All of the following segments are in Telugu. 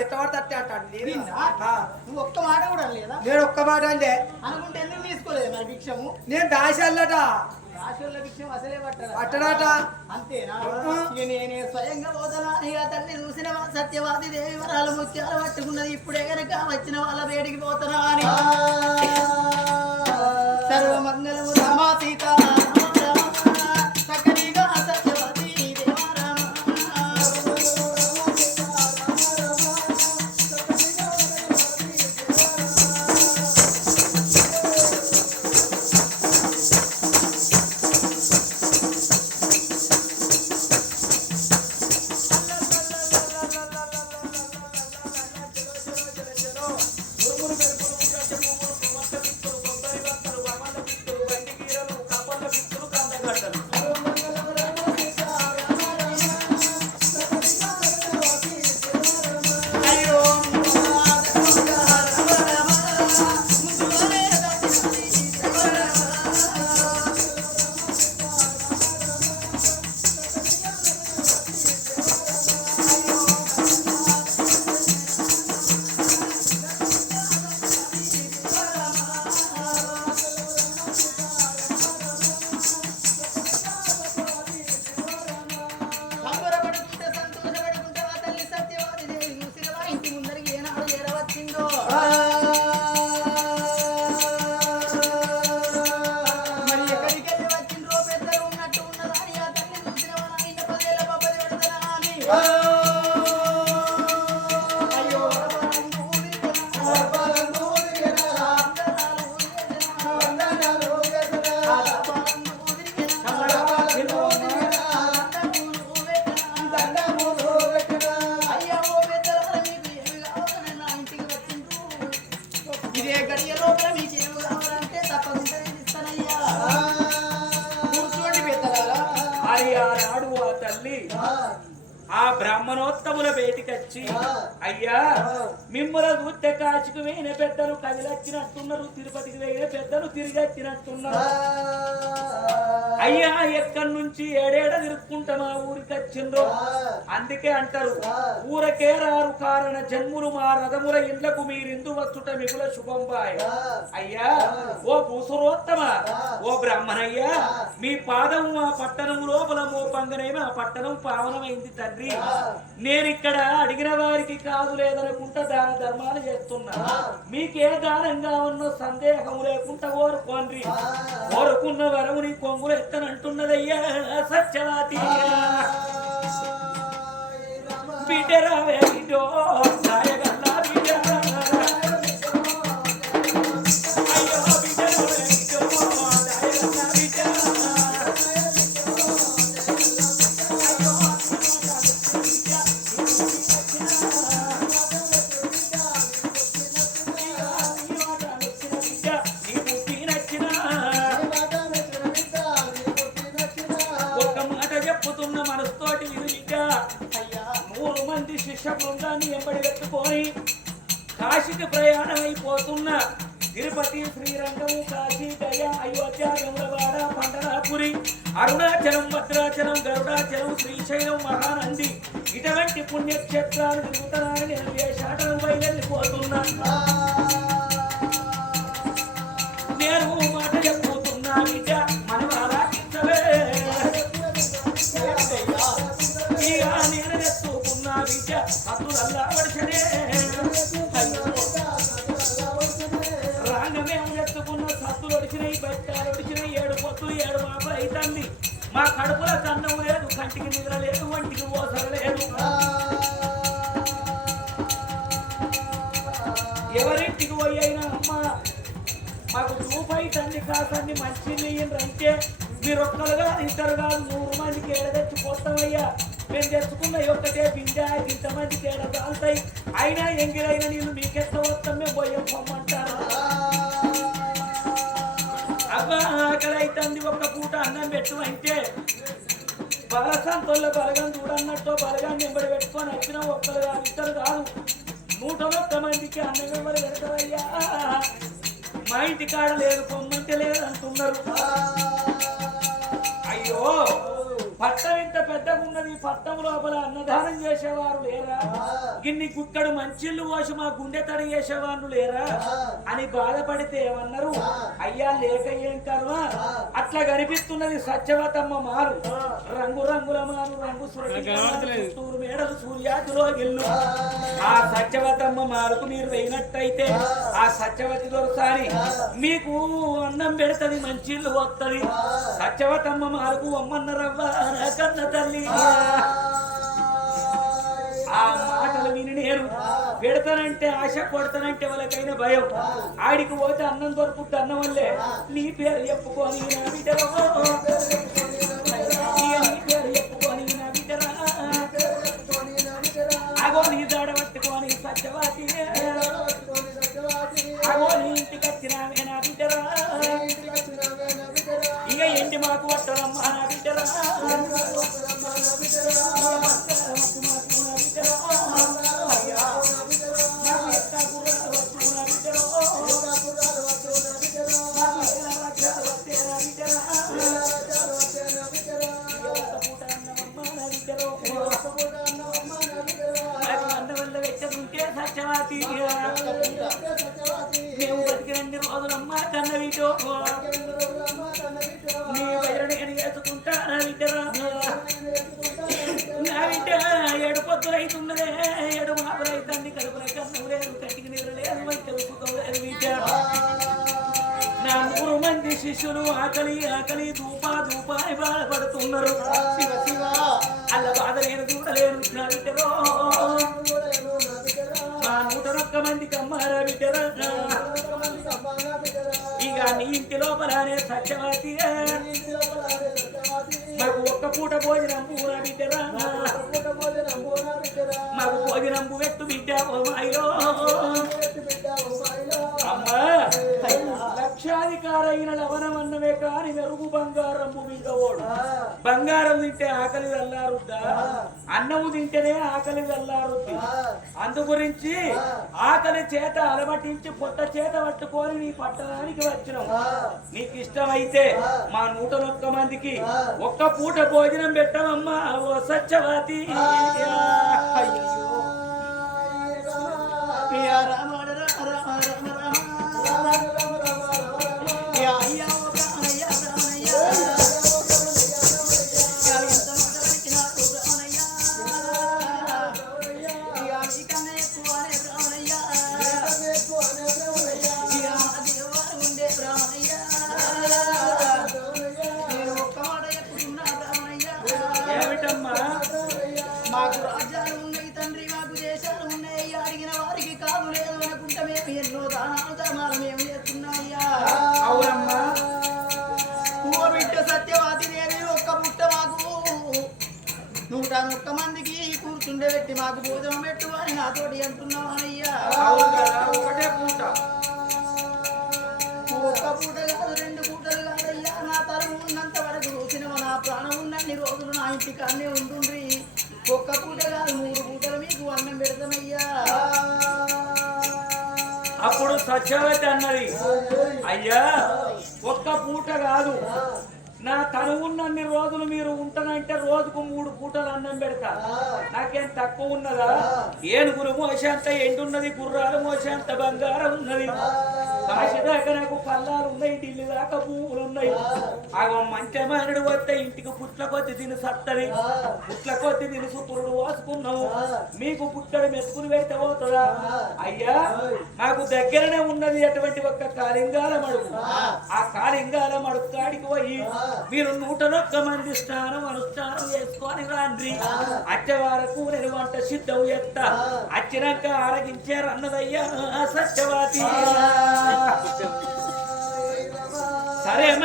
ఎట్ట పడితే అంటాడు నువ్వు ఒక్క మాట కూడా అనలేదా? నేను ఒక్క మాట అంటే అనుకుంటే ఎందుకు తీసుకోలేదు మరి భిక్షము? నేను దాశాలట రాశుల భిక్షం అసలే పట్టరా? పట్టడాట అంతేనా? నేనే స్వయంగా పోతానా ఇక తల్లి చూసిన సత్యవాది దేవి వరాలు ముత్యాలు పట్టుకున్నది ఇప్పుడే గనక వచ్చిన వాళ్ళ వేడికి పోతానా అని. సర్వమంగళము రామ సీత. కాచుకు వేయిన పెద్దలు కదిలొచ్చినట్టున్నారు తిరుపతికి వేయిన పెద్దలు తిరిగి వచ్చినట్టున్నారు అయ్యా ఎక్కడి నుంచి ఏడేడ తిరుక్కుంటా మా ఊరికి వచ్చిండ్రు? అందుకే అంటారు ఊరకే రారు కారణ జన్ములు మా రథముల ఇండ్లకు మీరిందు వచ్చుట మిగుల శుభంబాయ్. అయ్యా ఓ భూసురోత్తమ ఓ బ్రాహ్మణయ్యా మీ పాదం మా పట్టణం లోపల మోపంగనేమి ఆ పట్టణం పావనమైంది తండ్రి. నేను ఇక్కడ అడిగిన వారికి కాదు లేదనుకుంటా దాన ధర్మాలు చేస్తున్నా. మీకే దానంగా ఉన్న సందేహం లేకుండా కోరుకోండి కోరుకున్న వరముని కొంగులు ఎత్తనంటున్నదయ్యా సత్యవాతి బిడ్డరా. భద్రాచలం గరుడాచలం శ్రీశైలం మహానంది. ఇటువంటి పుణ్యక్షేత్రాలు తిరుగుతానని నేను దేశాటం బయలుపోతున్నా నేను మాట చెప్పుతున్నా విద్య మనం ఆరాధించవే. ఇక నేను ఎత్తుకున్నా విద్య అతులల్లా వడిసనే రాంగమేం ఎత్తుకున్న సత్తులు ఒడిచినాయి బట్టాలు ఒడిచినాయి ఏడు పొత్తులు ఏడు మాపలు అవుతుంది మా కడుపుల కన్నం లేదు కంటికి నిద్ర లేదు ఒంటికి ఓసర లేదు. ఎవరింటికి పోయినా అయినా అమ్మ మాకు రూపాయి తండ్రి కాసండి మంచి అంటే మీరు ఒక్కరు కాదు ఇద్దరు కాదు నూరు మందికి ఏడ తెచ్చి మేము తెచ్చుకున్న ఒక్కటే బిందె ఇంతమందికి ఏడ కాలుతాయి. అయినా ఎంగిరైనా నేను మీకెత్త వస్తాం? మేము పోయాం పొమ్మంటారు? అబ్బా ఆకలి ఒక్క పూట అన్నం పెట్టు అంటే. బలసంతోళ్ళ బలగం చూడన్నట్టు బలగాన్ని వెంబడి పెట్టుకొని వచ్చిన ఒక్కరు కాదు ఇద్దరు కాదు. నూట ఒక్క మందికి అన్నం వెంబడి పెడతారయ్యా మా ఇంటి కాడ లేదు పొమ్మంటే లేదు అంటున్నారు అయ్యో! పట్టం ఇంత పెద్దగా ఉన్నది పట్టం లోపల అన్నదానం చేసేవారు లేరా? గిన్ని గుక్కడు మంచిళ్ళు పోసి మా గుండె తడి చేసేవాళ్ళు లేరా? అని బాధపడితే ఏమన్నారు? అయ్యా లేక ఏం కర్మ? అట్లా కనిపిస్తున్నది సత్యవతమ్మ మారు. రంగు రంగుల మారు రంగు సురూరు మేడలు సూర్యాదిలో గిల్లు ఆ సత్యవతమ్మ మారుకు మీరు వేయినట్టయితే ఆ సత్యవతి దొరసాని మీకు అన్నం పెడతది మంచిళ్ళు వస్తది సత్యవతమ్మ మారుకు అమ్మన్న రవ్వ నా కన్న తల్లి. ఆ. మాటలు విని నేను పెడతానంటే ఆశ కొడతానంటే వాళ్ళకైనా భయం. ఆడికి పోతే అన్నం దొరుకుతుంది అన్నం వల్లే. నీ పేరు చెప్పుకొని నా బిడ్డలో. కన్నం లేదు కంటికి లేదు వైద్యులు సుఖం లేదు నా నూరు మంది శిష్యులు ఆకలి ఆకలి దూపా దూపాయి బాధపడుతున్నారు శివ శివ బాధ నేను చూడలేను నా బిడ్డరో మా నూట ఒక్క మందికి అమ్మారా బిడ్డరా ఇక నీ ఇంటి లోపలనే సత్యవతి మాకు ఒక్క పూట భోజనం పూర బిడ్డరా మాకు భోజనం పెట్టు బిడ్డ ఓ మాయో లక్షాధికారైన లవణమన్నమే కాని మెరుగు బంగారం మిగవోడు బంగారం తింటే ఆకలి వెళ్ళారుద్దా అన్నము తింటేనే ఆకలి వెళ్ళారుద్ది అందు గురించి ఆకలి చేత అలమటించి పొట్ట చేత పట్టుకొని నీ పట్టణానికి వచ్చినాం నీకు ఇష్టమైతే మా నూట ఒక్క మందికి ఒక్క పూట భోజనం పెట్టమమ్మా ఓ సత్యవతి. ప్రాణం రోజులు నా ఇంటి కాడనే ఉంటుండ్రి. ఒక్క పూట కాదు మూడు పూటలు మీకు అన్నం పెడతామయ్యా అప్పుడు సత్యవతి అన్నది అయ్యా ఒక్క పూట కాదు. నా తనువున్నన్ని రోజులు మీరు ఉంటానంటే రోజుకు మూడు పూటలు అన్నం పెడతా. నాకేం తక్కువ ఉన్నదా? ఏనుగురు మోసేంత ఎండున్నది గుర్రాలు మోసేంత బంగారం ఉన్నది. కాశీ దాకా నాకు పల్లాలు ఉన్నాయి ఢిల్లీ దాకా పువ్వులు ఉన్నాయి అగో మంచమానుడు వస్తే ఇంటికి పుట్ల కొద్ది తిని సత్తది పుట్ల కొద్ది తిని సుతురుడు వాసుకున్నావు. మీకు పుట్టడు మెతుకులు పెడితే పోతుందా? అయ్యా నాకు దగ్గరనే ఉన్నది అటువంటి ఒక్క కాలింగాల మడుగు. ఆ కాలింగాల మడుగు కాడికి పోయి మీరు నూట ఒక్క మంది స్నానం అనుష్ఠానం చేసుకొని రాండ్రి. అచ్చే వరకు నేను వంట సిద్ధం ఎత్త అచ్చినాక ఆరగించారు అన్నదయ్యా సత్యవాతి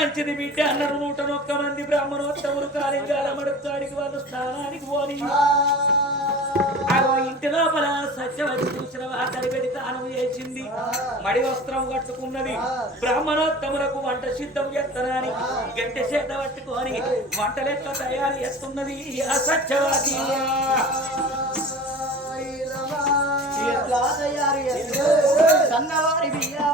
మంచిది బిడ్డ. అన్నారు నూట ఒక్క మంది బ్రాహ్మణోత్తములు కాలింగాల మడుతాడికి కాడికి వాళ్ళు స్నానానికి పోని. ఇంటి లోపల సత్యవతి చూసిన వాతని పెట్టి తానం చేసింది. మడి వస్త్రం కట్టుకున్నది. బ్రాహ్మణోత్తములకు వంట సిద్ధం చేస్తానని గంట చేత పట్టుకొని వంట లెక్క తయారు చేస్తున్నది ఆ సత్యవతి సన్నవారి బియ్యావమ్మ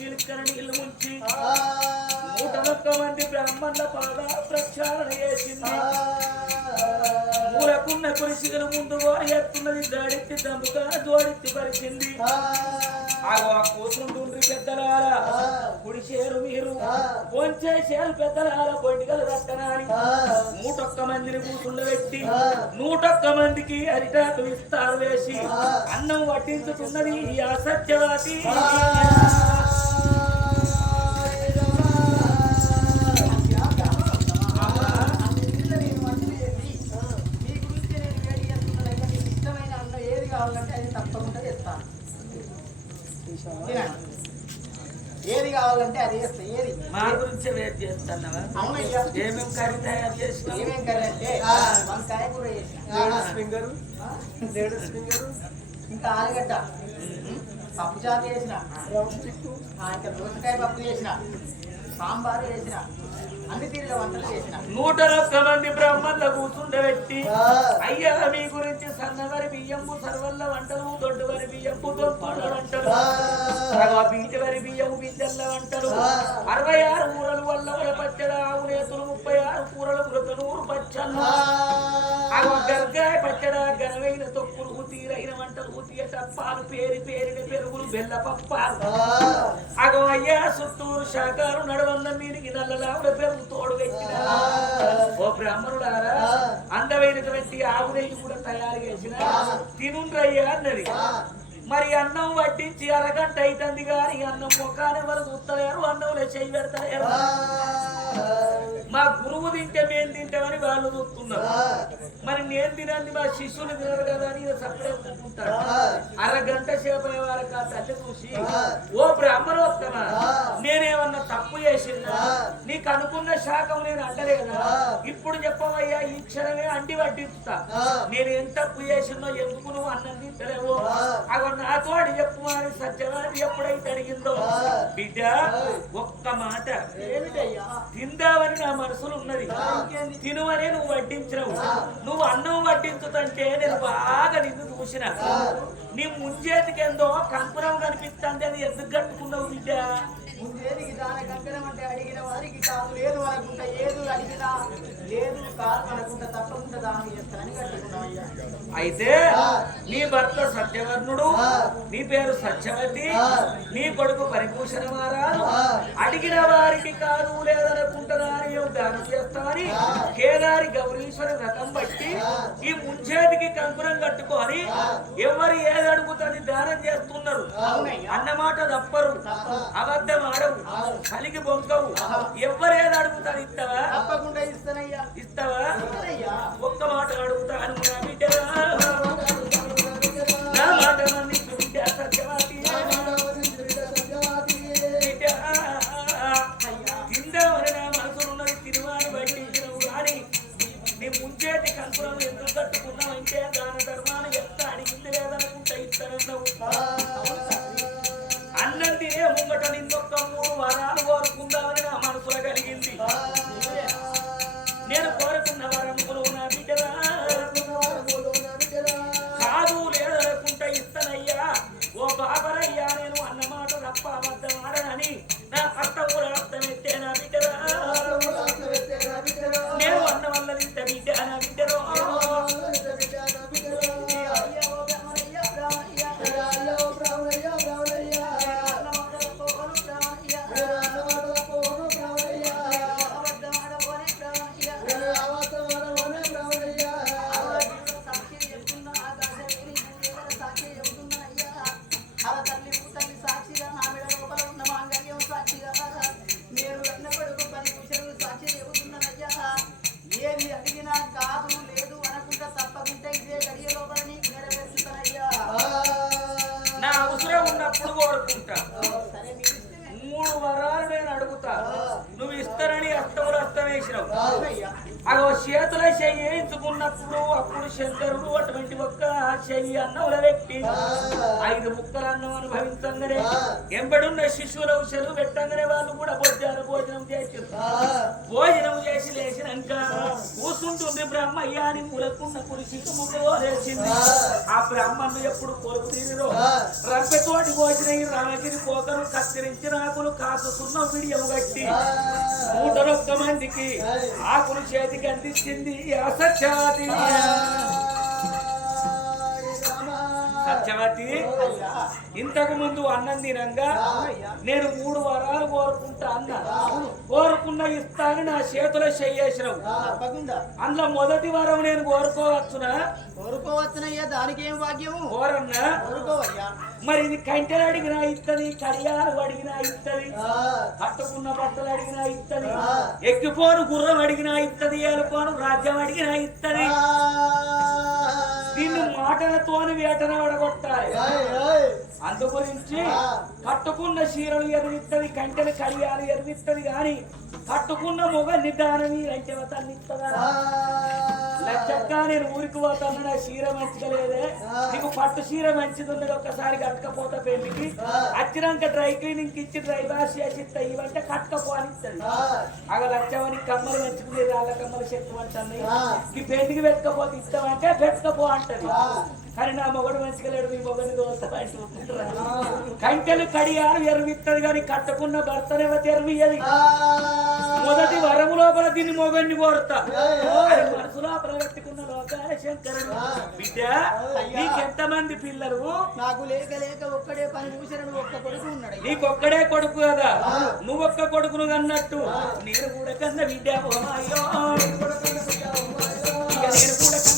గాడి కట్టి మంది బ్రాహ్మణుల పాద ప్రక్షాళన చేసింది. ఊరకున్న కురిసిగల ముందు వారి ఎత్తున్నది దాడిత్తి దమ్ముగా జోడిత్తి పరిచింది. ఆగో ఆ కూతుండ్రి పెద్దలారా కుడి చేరు మీరు కొంచెం చేరు పెద్దలారా బొండిగలు రక్కనాని. నూటొక్క మందిని కూతుండబెట్టి నూటొక్క మందికి అరిటాకు ఇస్తారు వేసి అన్నం వడ్డించుతున్నది ఈ అసత్యవాది. మా గురించి చేస్తున్నావా? ఏమేమి కర్రీ తయారు చేసినావు? ఇంకా ఆలుగడ్డ. పప్పు చారు చేసిన. ఇంకా దోసకాయ పప్పు చేసిన. సాంబారు చేసిన. అన్ని తీరుల వంటలు చేసిన. నూట ఒక్క మంది బ్రాహ్మణుల కూర్చుండబెట్టి అయ్యా మీ గురించి సన్నవరి బియ్యము సర్వల్ల వంటలు దొడ్డువరి దొడ్డు వంటలు సగవ బీటి వరి బియ్యము బిందెల్ల వంటలు అరవై ఆరు కూరలు వల్ల పచ్చడ ఆవు నేతులు ముప్పై ఆరు కూరలు మృతనూరు పచ్చళ్ళు. అగో గర్గాయ పచ్చడ గనవైన తొక్కులు తీరైన వంటలు తీయట పాలు పేరి పేరిన పెరుగులు బెల్ల పప్పాలు. అగో అయ్యా చుట్టూరు శాఖలు నడవన్న మీరికి పెరుగు తోడు పెట్టిన ఓ బ్రాహ్మణులారా అందమైనటువంటి ఆవు నెయ్యి కూడా తయారు చేసిన తినుండ్రయ్యా అన్నది. మరి అన్నం వడ్డించి అరగంట అవుతుంది కానీ అన్నం ముఖాన్ని ఎవరు చూస్తలేరు అన్నంలో చెయ్యి పెడతలేరు. మా గురువు తింటే మేము తింటామని వాళ్ళు మరి నేను తినంది మా శిష్యులు తినరు కదా అని సపరేట్ ఉంటాడు అరగంట సేపు అయ్యే వరకు ఆ తల్లి చూసి ఓ బ్రాహ్మణోత్తమ నేనేమన్నా తప్పు చేసినా నీకు అనుకున్న శాఖం నేను అంటలేదా ఇప్పుడు చెప్పవయ్యా ఈ క్షణమే అండి వడ్డిస్తా నేను ఎంత తప్పు చేసినో ఎందుకు నువ్వు అన్నం తింటలేవో? అగో నాతో అడి చెప్పు అని సత్యవాది ఎప్పుడైతే అడిగిందో? బిడ్డ ఒక్క మాట. ఏమిటయ్యా? తిందామని నా మనసులో ఉన్నది. తినువనే నువ్వు వడ్డించినవు నువ్వు అన్నం వడ్డించుతంటే నేను బాగా నిన్ను చూసిన. నీ ముంజేతికి ఏందో కంపురం కనిపిస్తుంది అది ఎందుకు కట్టుకున్నావు బిడ్డ? ముందేదికి దాన కంకణం అంటే అడిగిన వారికి కాదు. లేదు అనుకుంటా ఏది అడిగినా లేదు కాదు అనుకుంటా తప్పకుండా దానం చేస్తానని అయితే నీ భర్త సత్యవర్ణుడు నీ పేరు సత్యవతి నీ కొడుకు పరిభూషణ మహారాజు. అడిగిన వారికి కాదు లేదనుకుంటున్నారని దానం చేస్తామని కేదారి గౌరీశ్వర వ్రతం బట్టి ఈ ముంచేతికి కంకురం కట్టుకొని ఎవరు ఏది అడుగుతుంది దానం చేస్తున్నారు. అన్నమాట తప్పరు. అబద్ధం ఆడవు. కలిగి బొంకవు ఎవరు ఏది అడుగుతారు ఇస్తావా? తప్పకుండా ఇస్తానయ్యా. ఇస్తావా? ఒక్క మాట అడుగుతాను నా బిడ్డ. నా మాట మన్నించు బిడ్డ సత్యవతి బిడ్డ. తిందామని నా మనసులున్నది తిరువాని బయటించినవు కానీ నీ ముంచేతి కంకురం ఎందుకు కట్టుకున్నావు అంటే దాన ధర్మాన్ని ఎంత అడిగింది లేదనుకుంటా ఇస్తానన్నావు ముంగట నిన్నొక్క మూడు వరాలు కోరుకుందామని నా మనసులో కలిగింది. నేను కోరుకున్న వరములు అగో చేతుల చెయ్యి ఎంచుకున్నప్పుడు అప్పుడు శంకరుడు అటువంటి ఒక్క చెయ్యి అన్నముల వ్యక్తి ఐదు ముక్కల అన్నం అనుభవించంగానే ఎంబడున్న శిశువుల చెరువు పెట్టంగానే వాళ్ళు కూడా భోజనం భోజనం చేసి భోజనం చేసి లేచినాక కూర్చుంటుంది బ్రహ్మయ్య అని మూలకున్న కురిసికి ముగ్గులేసింది ఆ. బ్రాహ్మణుడు ఎప్పుడు కొలుపు తీరురో? రబ్బెతోటి భోజనం రాగిరి పోకరు కత్తిరించి ఆకులు కాసుకున్న విడియం కట్టి నూటనొక్క మందికి ఆకులు చేతికి అందించింది అసత్యవతి సత్యవతి. ఇంతకు ముందు అన్నం తినంగా నేను మూడు వరాలు కోరుకుంటా అన్న. కోరుకున్న ఇస్తాను నా చేతుల చెయ్యేసినావు అందులో మొదటి వరం నేను కోరుకోవచ్చునా? కోరుకోవచ్చునయ్యా దానికి ఏం భాగ్యము? కోరన్నా కోరుకోవయ్యా. మరి ఇది కంటెలు అడిగినా ఇత్తది కడియాలు అడిగినా ఇత్తది కట్టుకున్న బట్టలు అడిగినా ఇత్తది ఎక్కిపోను గుర్రం అడిగినా ఇత్తది ఏలుకోను రాజ్యం అడిగినా ఇత్తది. దీన్ని మాటలతోని వేటన పడగొట్టాలి అందు గురించి కట్టుకున్న చీరలు ఎదిరిత్తది కంటెలు కడియాలు ఎదిరిత్తది గాని కట్టుకున్న మొగ నిదానం అంటే తల్లిత్తదా లచ్చక్క నేను ఊరికి పోతాను నా చీర మంచిగా లేదే నీకు పట్టు చీర మంచిది ఉన్నది ఒక్కసారి కట్టకపోతా పెళ్ళికి వచ్చినాక డ్రై క్లీనింగ్ ఇచ్చి డ్రై వాష్ చేసి ఇవంటే కట్టకపో అని ఇస్తుంది అగ లచ్చవని కమ్మలు మంచుకుని రాళ్ళ కమ్మలు చెట్టు అంటుంది ఈ పెళ్ళికి పెట్టుకపోతే ఇస్తామంటే పెట్టుకపో కానీ నా మొగడు మంచిగా లేడు నీ మొగని దోస్తామంటారా కంటెలు కడియాలు ఎరువిత్తది కానీ కట్టుకున్న భర్తనేమో తెరవియ్యది మొదటి వరము లోపల దీన్ని మొగన్ని కోరుతా. అని మనసు లోపల పెట్టుకున్న లోకాల శంకరుడు. బిడ్డ నీకెంత మంది పిల్లలు? నాకు లేక లేక ఒక్కడే పని చూసిన ఒక్క కొడుకు ఉన్నాడు నీకొక్కడే కొడుకు కదా. నువ్వొక్క కొడుకును అన్నట్టు నేను కూడా కన్న బిడ్డ ఇక నేను కూడా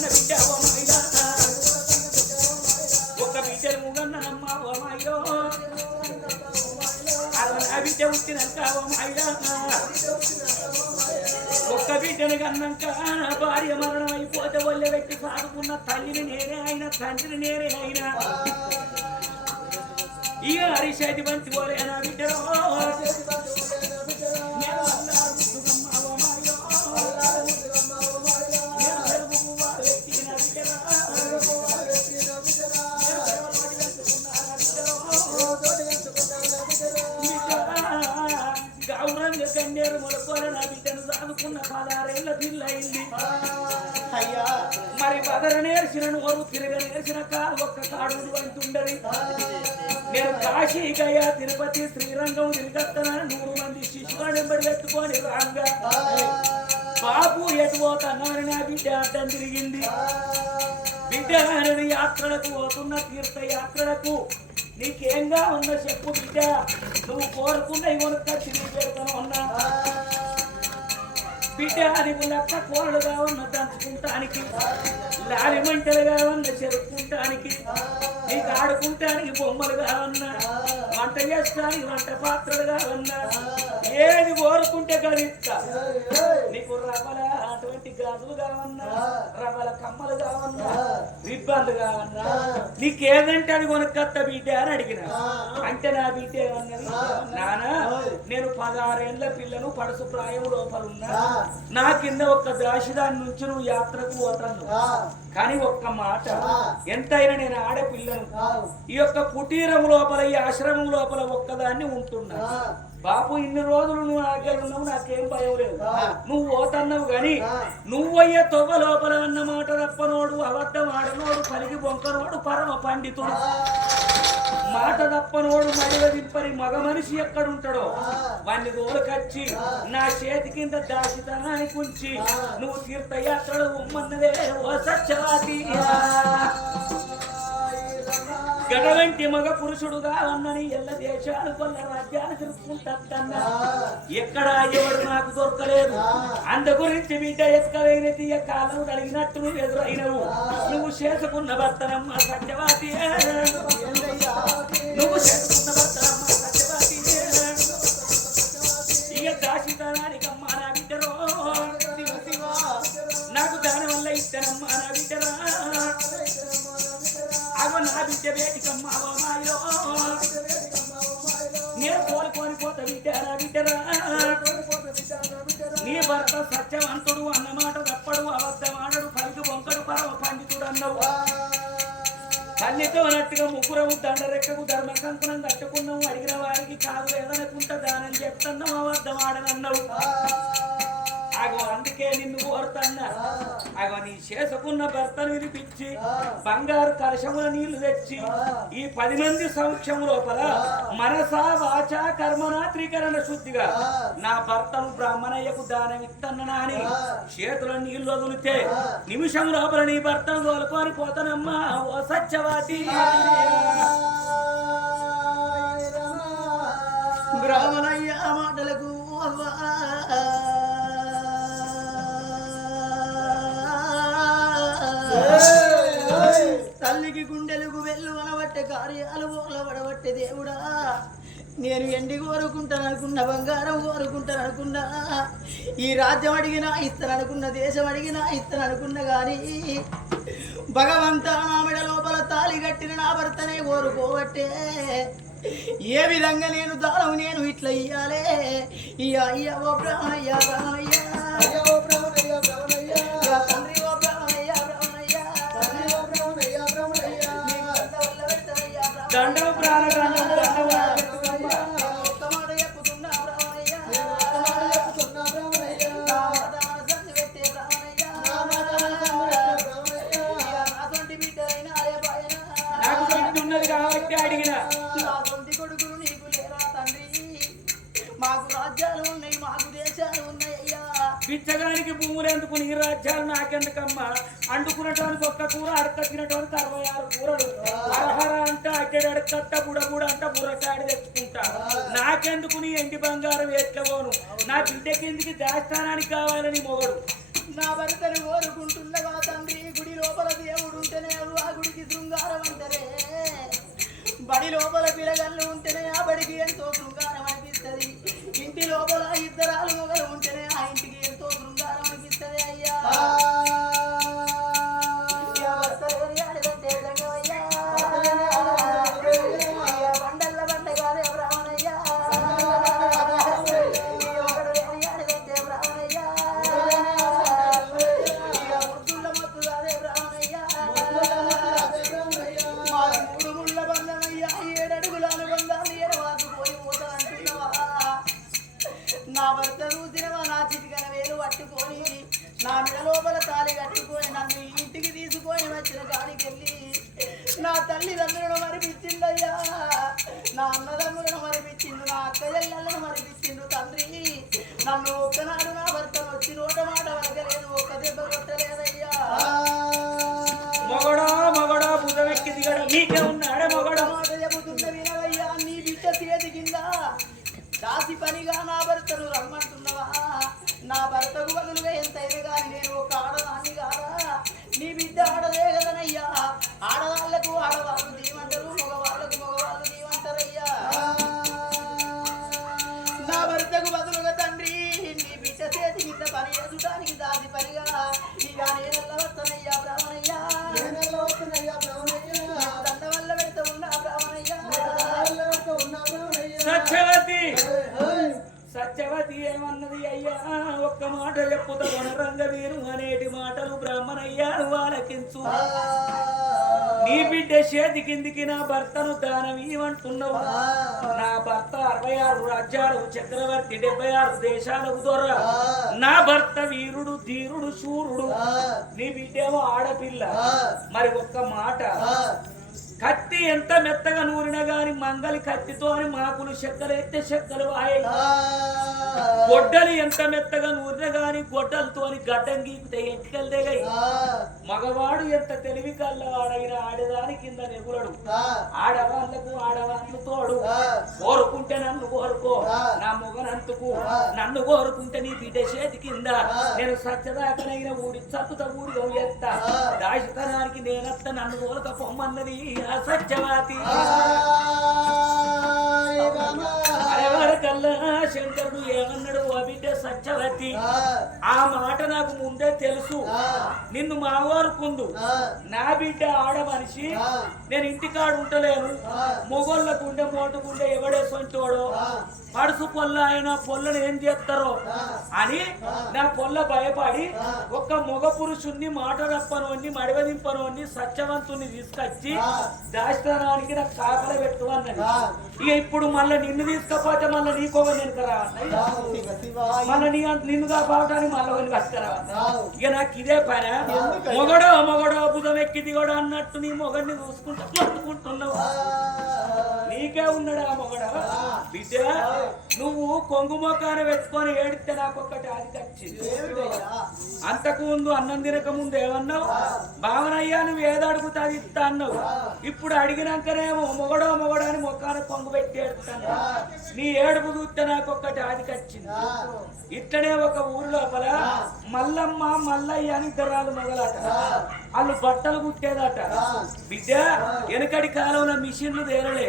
బిడ్డ పుట్టినాక ఒక్క బిడ్డను కన్నాక నా భార్య మరణం అయిపోతే ఒళ్ళె పెట్టి సాగుకున్న తల్లిని నేనే అయినా. తండ్రిని నేనే అయినా. ఈ హరిషేది మంచి పోలే నా బిడ్డలో కన్నేరు మొలకోల నా బిడ్డను సాదుకున్న పదారేళ్ళ పిల్లయింది అయ్యా. మరి బదర నేర్చిన నోరు తిరగ నేర్చిన కాలు ఒక్క కాడు అంటుండది నేను కాశీ గయా తిరుపతి శ్రీరంగం తిరిగత్తనని నూరు మంది శిశువాడెంబడి ఎత్తుకొని రాంగా బాబు ఎటు పోతున్నారని నా బిడ్డ అడ్డం తిరిగింది. బిడ్డ నేను యాత్రలకు పోతున్న తీర్థయాత్రలకు నీకేంగా ఉందో చెప్పు బిడ్డ. నువ్వు కోరుకున్న ఇవొనక్క తిరిగి పెడతాను అన్నా బిడ్డ నీకు లక్క ఉన్న దంచుకుంటానికి లాలి మంటలుగా ఉన్న చెరుపుకుంటానికి నీకు ఆడుకుంటానికి బొమ్మలుగా ఉన్న వంట చేస్తానికి వంట పాత్రలుగా ఉన్నా ఏది కోరుకుంటే కలిస్తా నీకు రవ్వల అటువంటి గాజులు కావన్నా రవ్వల కమ్మలు కావన్నా రిబ్బన్లు కావన్నా నీకేదంటే అది కొనుక్కత్త బిడ్డ అని అడిగిన. అంటే నా బిడ్డ ఏమన్నది? నానా నేను పదహారేళ్ళ పిల్లను పడుసు ప్రాయం లోపల ఉన్నా. నా కింద ఒక్క దాసిదాని నుంచి నువ్వు యాత్రకు పోతాను కానీ ఒక్క మాట ఎంతైనా నేను ఆడపిల్లను. ఈ యొక్క కుటీరం లోపల ఈ ఆశ్రమం లోపల ఒక్కదాన్ని ఉంటున్నా. బాపు ఇన్ని రోజులు నువ్వు నాకే ఉన్నావు నాకేం భయం లేదు. నువ్వు పోతన్నావు గాని నువ్వయ్యే తొవ్వ లోపల అన్న మాట తప్పనోడు అబద్ధం ఆడనోడు పలికి బొంకనోడు పరమ పండితుడు. మాట తప్పనోడు మడివ దింపని మగ మనిషి ఎక్కడుంటాడో వాడిని రోలుకొచ్చి నా చేతి కింద దాచితనానికి ఉంచి నువ్వు తీర్థయాత్రలు ఉమ్మన్నదే ఓ సత్యవాది గడవంటి మగ పురుషుడుగా ఉన్నని ఎల్ల దేశాలు కొల్ల రాజ్యాలు తిరుగుకుంటా ఎక్కడ ఎవరు నాకు దొరకలేదు. అందు గురించి బిడ్డ ఎక్కవైన తీయ కాలం కలిగినట్టు నువ్వు ఎదురైనవు. నువ్వు చేసుకున్న భర్తనమ్మ సత్యవాది. నువ్వు చేసుకున్న భర్తనమ్మ బిడ్డరా అగో నా బిడ్డ బేటికమ్మ పోత బిడ్డరా బిడ్డరా నీ భర్త సత్యవంతుడు అన్నమాట తప్పడు అబద్ధమాడడు పలికి వంకడు పరమ పండితుడు అన్నవు తల్లితో అన్నట్టుగా ముగ్గురము దండరెక్కకు ధర్మ కంకణం కట్టుకున్నావు అడిగిన వారికి కాదు లేదనుకుంట దానని చెప్తున్నావు అబద్ధమాడనన్నావు అగో అందుకే నిన్ను కోరుతన్నా. అగో నీ చేసుకున్న భర్తను వినిపించి బంగారు కలశముల నీళ్ళు తెచ్చి ఈ పది మంది సమక్షం లోపల మనసా వాచ త్రికరణ శుద్ధిగా నా భర్తను బ్రాహ్మణయ్యకు దానం ఇత్తన్నా అని చేతుల నీళ్ళు వదిలితే నిమిషం లోపల నీ భర్తను తోలుకొని పోతానమ్మా ఓ సత్యవాతి కార్యాలు ఓలబడబట్టే దేవుడా. నేను ఎండి కోరుకుంటాను అనుకున్న బంగారం కోరుకుంటాను అనుకున్నా. ఈ రాజ్యం అడిగినా ఇస్తాను అనుకున్న దేశం అడిగినా ఇస్తాను అనుకున్నా కానీ భగవంత నామిడ లోపల తాలి కట్టిన నా భర్తనే కోరుకోవట్టే. ఏ విధంగా నేను దానం నేను ఇట్లా ఇయ్యాలే? ఇయ్య అయ్య ఓ బ్రాహ్మణయ్య బ్రాహ్మణయ్య పెడతానయ్యా బ్రాహ్మణయ్య. బిచ్చగానికి భూములు ఎందుకు ఈ రాజ్యాలు నాకెందుకమ్మా? అండుకునేటానికి ఒక్క కూర అడక అరవై ఆరు కూరలు. అరహర అంటే అడ్డెడు అడకట్ట బుడబుడ అంట బుర్రకాడి తెచ్చుకుంటా. నాకెందుకు నీ ఎండి బంగారం ఎట్లవోను నా బిడ్డ కిందికి దాస్థానానికి కావాలని మొగడు? నా భర్తను కోరుకుంటుండగా తండ్రి గుడి లోపల దేవుడు ఉంటేనే ఆ గుడికి శృంగారం అంటారే. బడి లోపల పిలగళ్ళు ఉంటేనే ఆ బడికి ఎంతో శృంగారం మాట చెప్పుతా వనరంగ వీరు అనేటి మాటలు బ్రాహ్మణయ్యాను వాళ్ళకించు నీ బిడ్డ చేతి కిందికి నా భర్తను దానం ఇవ్వంటున్నావు నా భర్త అరవై ఆరు రాజ్యాలు చక్రవర్తి డెబ్బై ఆరు దేశాలకు దొర. నా భర్త వీరుడు ధీరుడు శూరుడు. నీ బిడ్డేమో ఆడపిల్ల. మరి ఒక్క మాట. కత్తి ఎంత మెత్తగా నూరినా గాని మంగలి కత్తితో అని మాకులు చెక్కలు ఎత్తే చెక్కలు వాయి. గొడ్డలు ఎంత మెత్తగా నూరినా గాని గొడ్డలతో గడ్డం గీకితే ఎంటికలు దిగాయి. మగవాడు ఎంత తెలివి కల్లవాడైన ఆడదాని కింద నెగులడు. ఆడవాళ్ళకు ఆడవాళ్ళు తోడు. కోరుకుంటే నన్ను కోరుకో. నా మొగనంతుకు నన్ను కోరుకుంటే నీ బిడ్డ చేతి కింద. నేను సత్యదాకనైన ఊడి చత్తుత ఊడి ఎత్త. దాశతనానికి నేనత్త నన్ను కోరక పొమ్మన్నది ఆ అయవరకల్లా శంకరుడు ఏమన్నాడు? ఓ బిడ్డ సత్యవతి ఆ. మాట నాకు ముందే తెలుసు. నిన్ను మావారుకుందు నా బిడ్డ ఆడ మనిషి. నేను ఇంటికాడు ఉంటలేను మొగోళ్ళ గుండె మోటు గుండె ఎవడే సొంటోడో పడుసు పొల్ల ఆయన పొల్లను ఏం చేస్తారో? అని నా పొల్ల భయపడి ఒక్క మొగ పురుషుణ్ణి మాట రప్పనోని మడివదింపనోని సత్యవంతుణ్ణి తీసుకొచ్చి దాస్తానానికి నాకు కాపల పెట్టుకున్నది ఇక ఇప్పుడు మళ్ళీ నిన్ను తీసుకపోతే మళ్ళీ నీకోవ నేను మళ్ళీ నీ మళ్ళీ ఒకరిని కట్టుకురా? ఇక నాకు ఇదే పని. మొగడో మొగడో బుధం ఎక్కి దిగడో అన్నట్టు నీ మొగడిని చూసుకుంటా పట్టుకుంటున్నావు నీకే ఉన్నాడు ఆ మొగడ? బిడ్డ నువ్వు కొంగు మొక్కాన పెట్టుకొని ఏడితే నాకు ఒక్కటి అది వచ్చింది అంతకు ముందు అన్నం తినక ముందు ఏమన్నావు? భావనయ్యా నువ్వు ఏదో అడుగుతా అది ఇస్తా అన్నావు. ఇప్పుడు అడిగినాకనేమో మొగడో మొగడో అని మొక్కాన కొంగు పెట్టి ఏడుతాను నీ ఏడుపు చూస్తే నాకు ఒక్కటి ఆది వచ్చింది ఇట్లనే ఒక ఊరు లోపల మల్లమ్మ మల్లయ్య అని ఇద్దరాలు మొదలట వాళ్ళు బట్టలు కుట్టేదట. బిడ్డ వెనకటి కాలంలో మిషన్లు తేరలే.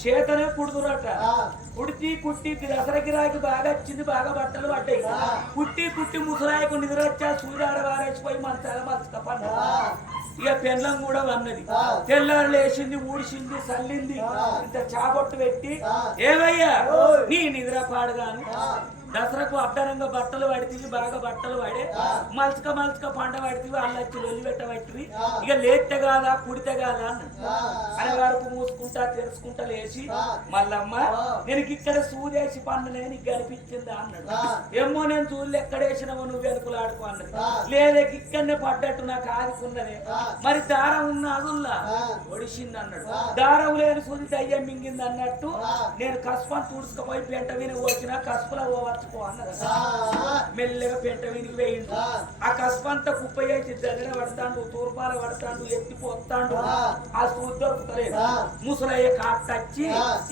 చేతనే కుడుతురట కుడితి కుట్టి దసరా గిరాకి బాగా వచ్చింది బాగా బట్టలు పడ్డాయి. కుట్టి కుట్టి ముసలాయకు నిద్ర వచ్చా సూర్యాడ వారేసిపోయి మన తల పడ్డ. ఇక పెళ్ళం కూడా వన్నది. తెల్లారు లేచింది ఊడిసింది చల్లింది ఇంత చాబొట్టు పెట్టి ఏమయ్యా నీ నిద్ర పాడుగాను. దసరాకు అడ్డరంగా బట్టలు పడితే బాగా బట్టలు పడే. మల్చక మల్చక పంట పడితే వచ్చి లొల్లి పెట్టబట్టి ఇక లేతే కాదా కుడితే కాదా అన్న అని వరకు మూసుకుంటా తెలుసుకుంటా లేచి మల్లమ్మ నేను ఇక్కడ సూదేసి పండునే నీకు కనిపించిందా అన్నాడు ఏమో నేను చూడలే ఎక్కడేసినావో నువ్వు వెనుకలు ఆడుకో అన్నది. లేదే ఇక్కడనే పడ్డట్టు నాకు ఆదుకున్నదే మరి దారం ఉన్న అదుల్లా ఒడిసింది అన్నాడు దారం లేని సూది దయ్యం మింగింది అన్నట్టు నేను కస్పని తుడుచుకుపోయి పెంట విని వచ్చిన కస్పలో అన్నది మెల్లగా పెంట వినికి వేయిండు. ఆ. కస్పంతా కుప్ప చేసి దగ్గర పడతాడు తూర్పాల పడతాడు ఎత్తిపోతాడు. ఆ. సూది దొరుకుతలేదు. ముసలయ్య కాట్టచ్చి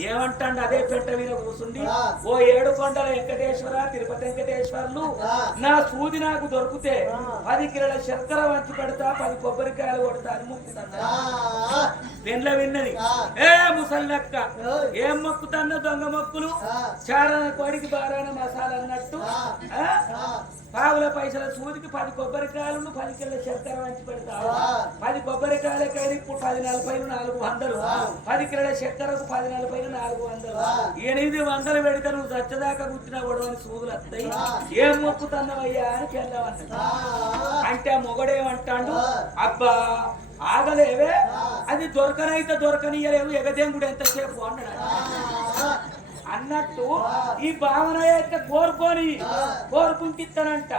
ఏమంటాడు అదే పెంట మీద కూర్చుండి ఓ ఏడు కొండల వెంకటేశ్వర తిరుపతి వెంకటేశ్వర్లు నా సూది నాకు దొరికితే పది కిలోల శర్కర వంచి పెడతా పది కొబ్బరికాయలు కొడతా అని మొక్కుతాను పెండ్ల విన్నది. ఏ ముసల్లక్క ఏం మొక్కుతాన్న దొంగ మొక్కులు? చారణ కోడికి బారాన మసాలా అన్నట్టు? పావుల పైసల సూదికి పది కొబ్బరికాయలు పది కిలో చక్కెర వంచి పెడతావు? పది కొబ్బరికాయలకైనా ఇప్పుడు పది నలభై నాలుగు వందలు. పది కిలోల చక్కెరకు పది నలభై నాలుగు వందలు. ఎనిమిది వందలు పెడితే నువ్వు చచ్చదాకా గుర్తిన గొడవని సూదులు వస్తాయి. ఏం మొక్కుతున్నావయ్యా అని పెళ్ళవన్నది అంటే ఆ మొగడేమంటాడు? అబ్బా ఆగలేవే? అది దొరకనైతే దొరకనియలేవు ఎగదేంగుడు ఎంతసేపు అన్నాడు. అన్నట్టు ఈ భావన అయితే కోరుకొని కోరుకుంటిస్తానంట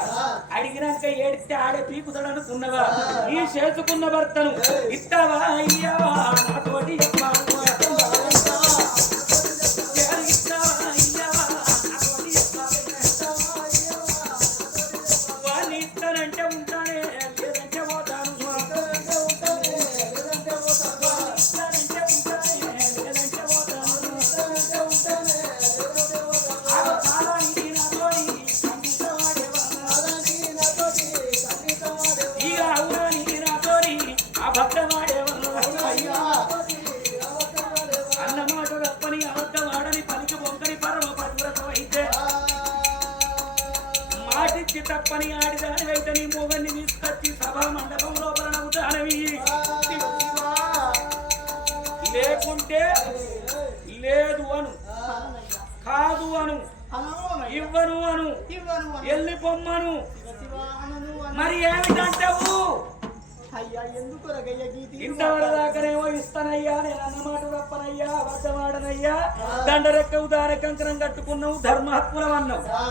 అడిగినాక ఏడితే ఆడే పీకుతాడు అనుకున్నవా? ఈ చేసుకున్న భర్తను ఇస్తావా అయ్యావా నాతోటి ఎల్లి పొమ్మను మరి ఏమిటంటావు? అయ్యా ఎందుకు రగయ్య గీతి? ఇంతవరకు దాకానేమో ఇస్తానయ్యా నేను అన్నమాట తప్పనయ్యా అబద్ధమాడనయ్యా. దండరెక్కవు దాని కంకణం కట్టుకున్నావు ధర్మాత్ములం అన్నావు